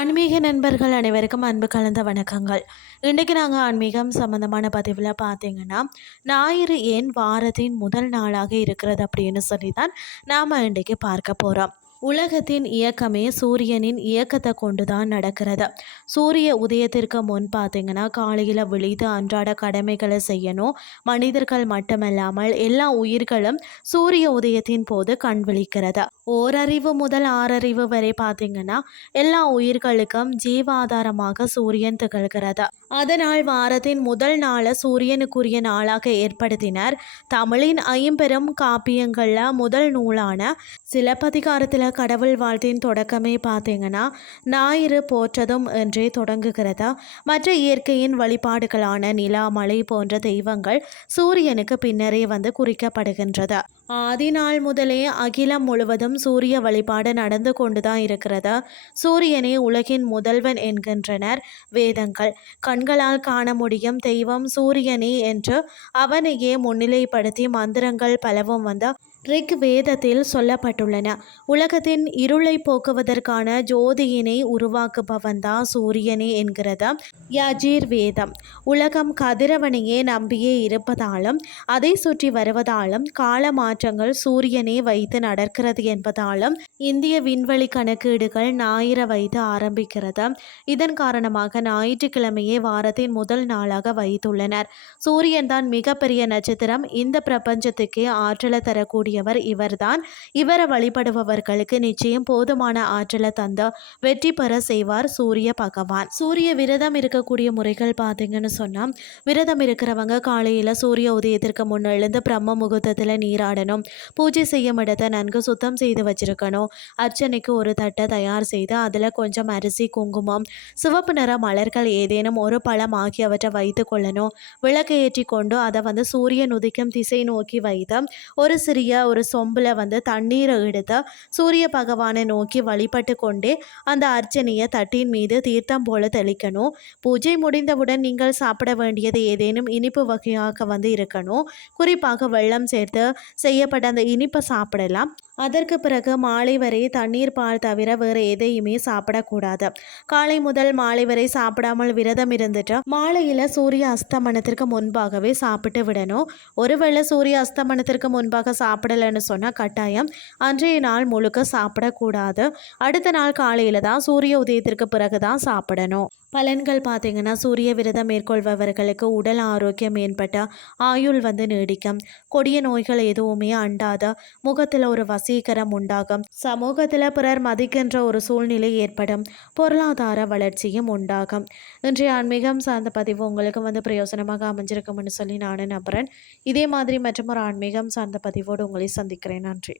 ஆன்மீக நண்பர்கள் அனைவருக்கும் அன்பு கலந்த வணக்கங்கள். இன்றைக்கி நாங்கள் ஆன்மீகம் சம்மந்தமான பதிவில் பார்த்தீங்கன்னா, ஞாயிறு ஏன் வாரத்தின் முதல் நாளாக இருக்கிறது அப்படின்னு சொல்லி தான் நாம் இன்றைக்கி பார்க்க போகிறோம். உலகத்தின் இயக்கமே சூரியனின் இயக்கத்தை கொண்டு தான் நடக்கிறது. சூரிய உதயத்திற்கு முன் பார்த்தீங்கன்னா காலையில் விழித்து அன்றாட கடமைகளை செய்யணும். மனிதர்கள் மட்டுமல்லாமல் எல்லா உயிர்களும் சூரிய உதயத்தின் போது கண் விழிக்கிறது. ஓரறிவு முதல் ஆறறிவு வரை பார்த்தீங்கன்னா எல்லா உயிர்களுக்கும் ஜீவாதாரமாக சூரியன் திகழ்கிறது. அதனால் வாரத்தின் முதல் நாளை சூரியனுக்குரிய நாளாக ஏற்படுத்தினர். தமிழின் ஐம்பெரும் காப்பியங்களில் முதல் நூலான சிலப்பதிகாரத்தில் கடவுள் வாழ்த்தின் தொடக்கமே பார்த்தீங்கன்னா ஞாயிறு போற்றதும் என்றே தொடங்குகிறது. மற்ற இயற்கையின் வழிபாடுகளான நிலா, மலை போன்ற தெய்வங்கள் சூரியனுக்கு பின்னரே வந்து குறிக்கப்படுகின்றது. ஆதி நாள் முதலே அகிலம் முழுவதும் சூரிய வழிபாடு நடந்து கொண்டுதான் இருக்கிறது. சூரியனே உலகின் முதல்வன் என்கின்றனர் வேதங்கள். கண்களால் காண முடியும் தெய்வம் சூரியனே என்று அவனையே முன்னிலைப்படுத்தி மந்திரங்கள் பலவும் வந்து ரிக் வேதத்தில் சொல்லப்பட்டுள்ளன. உலகத்தின் இருளை போக்குவதற்கான ஜோதியினை உருவாக்குபவன் தான் சூரியனே என்கிறது யஜீர் வேதம். உலகம் கதிரவனையே நம்பியே இருப்பதாலும் அதை சுற்றி வருவதாலும் கால மாற்றங்கள் சூரியனே வைத்து நடக்கிறது என்பதாலும் இந்திய விண்வெளி கணக்கீடுகள் ஞாயிறு வைத்து ஆரம்பிக்கிறது. இதன் காரணமாக ஞாயிற்றுக்கிழமையே வாரத்தின் முதல் நாளாக வைத்துள்ளனர். சூரியன் தான் மிகப்பெரிய நட்சத்திரம். இந்த பிரபஞ்சத்துக்கே ஆற்றலை தரக்கூடிய இவர்தான். இவரை வழிபடுபவர்களுக்கு நிச்சயம் போதுமான ஆற்றலை தந்து வெற்றி பெற செய்வார் சூரிய பகவான். சூரிய விரதம் இருக்கக்கூடிய முறைகள் பார்த்தீங்கன்னு சொன்னா, விரதம் இருக்கிறவங்க காலையில சூரிய உதயத்திற்கு முன் எழுந்து பிரம்ம முகூர்த்தத்தில் நீராடணும். பூஜை செய்யும் இடத்தை நன்கு சுத்தம் செய்து வச்சிருக்கணும். அர்ச்சனைக்கு ஒரு தட்டை தயார் செய்து அதில் கொஞ்சம் அரிசி, குங்குமம், சிவப்பு நிற மலர்கள் ஏதேனும் ஒரு பழம் ஆகியவற்றை வைத்து கொள்ளணும். விளக்கு ஏற்றி கொண்டு அதை வந்து சூரியன் உதிக்கும் திசை நோக்கி வைத்து ஒரு சொம்பில் வந்து தண்ணீரை எடுத்து சூரிய பகவானை நோக்கி வழிபட்டு கொண்டே அந்த அர்ச்சனையை தட்டின் மீது தீர்த்தம் போல தெளிக்கணும். பூஜை முடிந்தவுடன் நீங்கள் சாப்பிட வேண்டியது ஏதேனும் இனிப்பு வகையாக வந்து இருக்கணும். குறிப்பாக வெல்லம் சேர்த்து செய்யப்பட்ட அந்த இனிப்பை சாப்பிடலாம். அதற்கு பிறகு மாலை வரை தண்ணீர், பால் தவிர வேறு எதையுமே சாப்பிடக்கூடாது. காலை முதல் மாலை வரை சாப்பிடாமல் விரதம் இருந்துட்டு மாலையில் சூரிய அஸ்தமனத்திற்கு முன்பாகவே சாப்பிட்டு விடணும். ஒருவேளை சூரிய அஸ்தமனத்திற்கு முன்பாக சாப்பிடலைன்னு சொன்னால் கட்டாயம் அன்றைய நாள் முழுக்க சாப்பிடக்கூடாது. அடுத்த நாள் காலையில் தான் சூரிய உதயத்திற்கு பிறகு தான் சாப்பிடணும். பலன்கள் பார்த்தீங்கன்னா, சூரிய விரதம் மேற்கொள்பவர்களுக்கு உடல் ஆரோக்கியம் மேம்பட்ட ஆயுள் வந்து நீடிக்கும். கொடிய நோய்கள் எதுவுமே அண்டாத முகத்தில் ஒரு வசீகரம் உண்டாகும். சமூகத்தில் பிறர் மதிக்கின்ற ஒரு சூழ்நிலை ஏற்படும். பொருளாதார வளர்ச்சியும் உண்டாகும். இன்றைய ஆன்மீகம் சார்ந்த பதிவு உங்களுக்கு வந்து பிரயோசனமாக அமைஞ்சிருக்கும்னு சொல்லி நானும் நம்புகிறேன். இதே மாதிரி மற்றும் ஒரு ஆன்மீகம் சார்ந்த பதிவோடு உங்களை சந்திக்கிறேன். நன்றி.